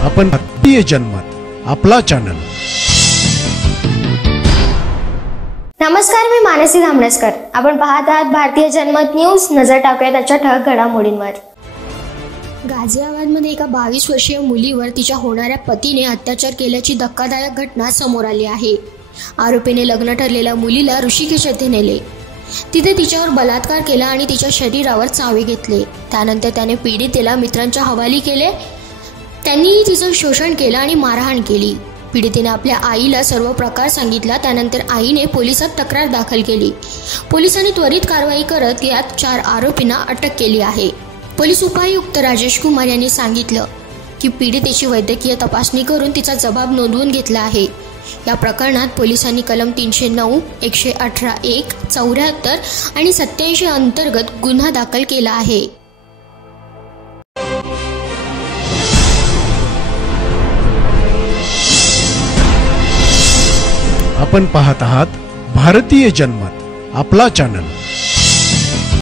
आपण भारतीय जनमत आपला चॅनल। नमस्कार, मी मानसी धामणसकर। आपण पाहत आहात भारतीय जनमत न्यूज। नजर टाकूया त्याच्या ठळक घडामोडींवर। गाझियाबादमध्ये एका 22 वर्षीय मुलीवर तिच्या होणाऱ्या पतीने अत्याचार केल्याची धक्कादायक घटना समोर आली आहे। आरोपीने लग्न ठरलेल्या मुलीला ऋषिकेश येथे नेले, तिथे तिच्यावर बलात्कार केला आणि तिच्या शरीरावर चावे घेतले। त्यानंतर त्याने पीडितेला मित्रांच्या हवाली केले। त्यांनी तिचं शोषण केलं आणि मारहाण केली। पीडितेने आपल्या आईला सर्व प्रकार सांगितला। त्यानंतर आईने पोलिसात तक्रार दाखल केली। पोलिसांनी त्वरित कारवाई करत यात 4 आरोपींना अटक केली आहे। पोलीस उपायुक्त राजेश कुमार यांनी सांगितलं की पीडितेची वैद्यकीय तपासणी करून तिचा जबाब नोंदवून घेतला आहे। या प्रकरणात पोलिसांनी कलम 309, 118, 1, 74 आणि 87 अंतर्गत गुन्हा दाखल केला आहे। आपण पाहत आहात भारतीय जनमत आपला चॅनल।